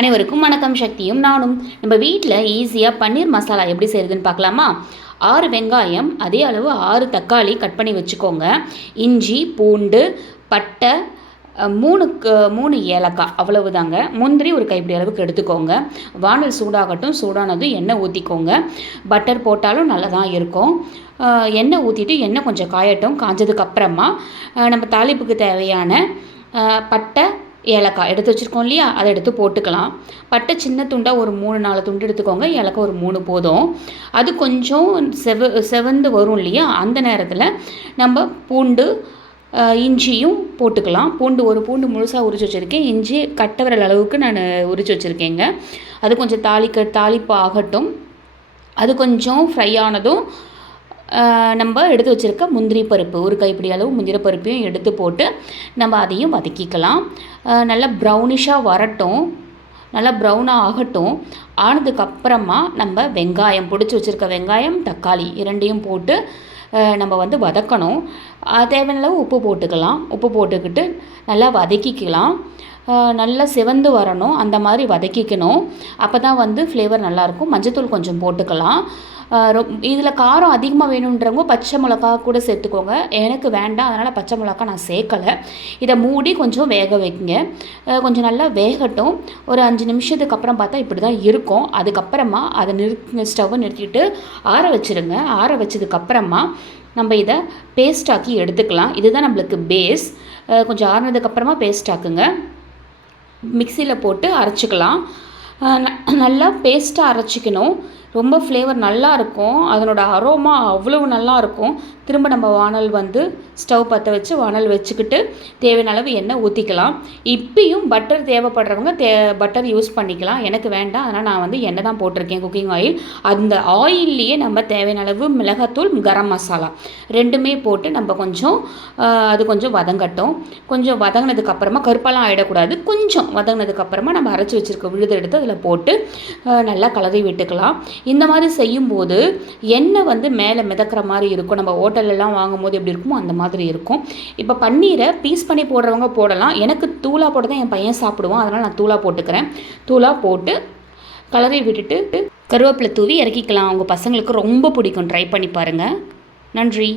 அனைவருக்கும் வணக்கம். சக்தியும் நானும் நம்ம வீட்டில் ஈஸியாக பன்னீர் மசாலா எப்படி செய்கிறதுன்னு பார்க்கலாமா? 6 வெங்காயம், அதே அளவு 6 தக்காளி கட் பண்ணி வச்சுக்கோங்க. இஞ்சி, பூண்டு, பட்டை, 3 ஏலக்காய், அவ்வளவுதாங்க. முந்திரி ஒரு கைப்பிடி அளவுக்கு எடுத்துக்கோங்க. வானல் சூடாகட்டும். சூடானதும் எண்ணெய் ஊற்றிக்கோங்க. பட்டர் போட்டாலும் நல்லா தான் இருக்கும். எண்ணெய் ஊற்றிட்டு எண்ணெய் கொஞ்சம் காயட்டும். காஞ்சதுக்கப்புறமா நம்ம தாளிப்புக்கு தேவையான பட்டை, ஏலக்காய் எடுத்து வச்சுருக்கோம் இல்லையா, அதை எடுத்து போட்டுக்கலாம். பட்டை சின்ன துண்டாக ஒரு 3-4 துண்டு எடுத்துக்கோங்க. ஏலக்காய் ஒரு 3 போதும். அது கொஞ்சம் செவந்து வரும் இல்லையா, அந்த நேரத்தில் நம்ம பூண்டு, இஞ்சியும் போட்டுக்கலாம். ஒரு பூண்டு முழுசாக உரிச்சு வச்சுருக்கேன். இஞ்சி கட்டை விரல் அளவுக்கு நான் உரிச்சு வச்சுருக்கேங்க. அது கொஞ்சம் தாளிப்பு ஆகட்டும். அது கொஞ்சம் ஃப்ரை ஆனதும் நம்ம எடுத்து வச்சுருக்க முந்திரி பருப்பு, ஒரு கைப்பிடி அளவு முந்திரி பருப்பையும் எடுத்து போட்டு நம்ம அதையும் வதக்கிக்கலாம். நல்லா ப்ரௌனிஷாக வரட்டும், நல்லா ப்ரௌனாக ஆகட்டும். ஆனதுக்கப்புறமா நம்ம வெங்காயம், பொடிச்சு வச்சுருக்க வெங்காயம், தக்காளி இரண்டையும் போட்டு நம்ம வதக்கணும். தேவையான அளவு உப்பு போட்டுக்கலாம். உப்பு போட்டுக்கிட்டு நல்லா வதக்கிக்கலாம். நல்லா சிவந்து வரணும், அந்த மாதிரி வதக்கிக்கணும். அப்போ தான் ஃப்ளேவர் நல்லாயிருக்கும். மஞ்சத்தூள் கொஞ்சம் போட்டுக்கலாம். இதில் காரம் அதிகமாக வேணுன்றவங்க பச்சை மிளகா கூட சேர்த்துக்கோங்க. எனக்கு வேண்டாம், அதனால் பச்சை மிளகா நான் சேர்க்கலை. இதை மூடி கொஞ்சம் வேக வைங்க. கொஞ்சம் நல்லா வேகட்டும். ஒரு 5 நிமிஷத்துக்கு அப்புறம் பார்த்தா இப்படி தான் இருக்கும். அதுக்கப்புறமா அதை ஸ்டவ்வை நிறுத்திட்டு ஆற வச்சுருங்க. ஆற வச்சதுக்கப்புறமா நம்ம இதை பேஸ்டாக்கி எடுத்துக்கலாம். இதுதான் நம்மளுக்கு பேஸ். கொஞ்சம் ஆறுனதுக்கப்புறமா பேஸ்டாக்குங்க. மிக்சியில் போட்டு அரைச்சிக்கலாம். நல்லா பேஸ்ட்டாக அரைச்சிக்கணும். ரொம்ப ஃப்ளேவர் நல்லாயிருக்கும். அதனோட அரோமா அவ்வளவு நல்லாயிருக்கும். திரும்ப நம்ம வானல் ஸ்டவ் பற்ற வச்சு வானல் வச்சுக்கிட்டு தேவையான அளவு எண்ணெய் ஊற்றிக்கலாம். இப்பயும் பட்டர் தேவைப்படுறவங்க பட்டர் யூஸ் பண்ணிக்கலாம். எனக்கு வேண்டாம், அதனால் நான் எண்ணெய் தான் போட்டிருக்கேன், குக்கிங் ஆயில். அந்த ஆயில்லையே நம்ம தேவையான அளவு மிளகாத்தூள், கரம் மசாலா ரெண்டுமே போட்டு நம்ம அது கொஞ்சம் வதங்கட்டும். கொஞ்சம் வதங்கினதுக்கப்புறமா கருப்பெல்லாம் ஆகிடக்கூடாது. கொஞ்சம் வதங்கினதுக்கப்புறமா நம்ம அரைச்சி வச்சுருக்க விழுது எடுத்து அதில் போட்டு நல்லா கலரி விட்டுக்கலாம். இந்த மாதிரி செய்யும்போது எண்ணெய் மேலே மிதக்கிற மாதிரி இருக்கும். நம்ம ஹோட்டல்லாம் வாங்கும்போது எப்படி இருக்குமோ அந்த மாதிரி இருக்கும். இப்போ பன்னீரை பீஸ் பண்ணி போடுறவங்க போடலாம். எனக்கு தூளாக போட்டு தான் என் பையன் சாப்பிடுவான், அதனால் நான் தூளாக போட்டுக்கிறேன். தூளாக போட்டு கலரி விட்டுட்டு கருவேப்பிலை தூவி இறக்கிக்கலாம். அவங்க பசங்களுக்கு ரொம்ப பிடிக்கும். ட்ரை பண்ணி பாருங்கள். நன்றி.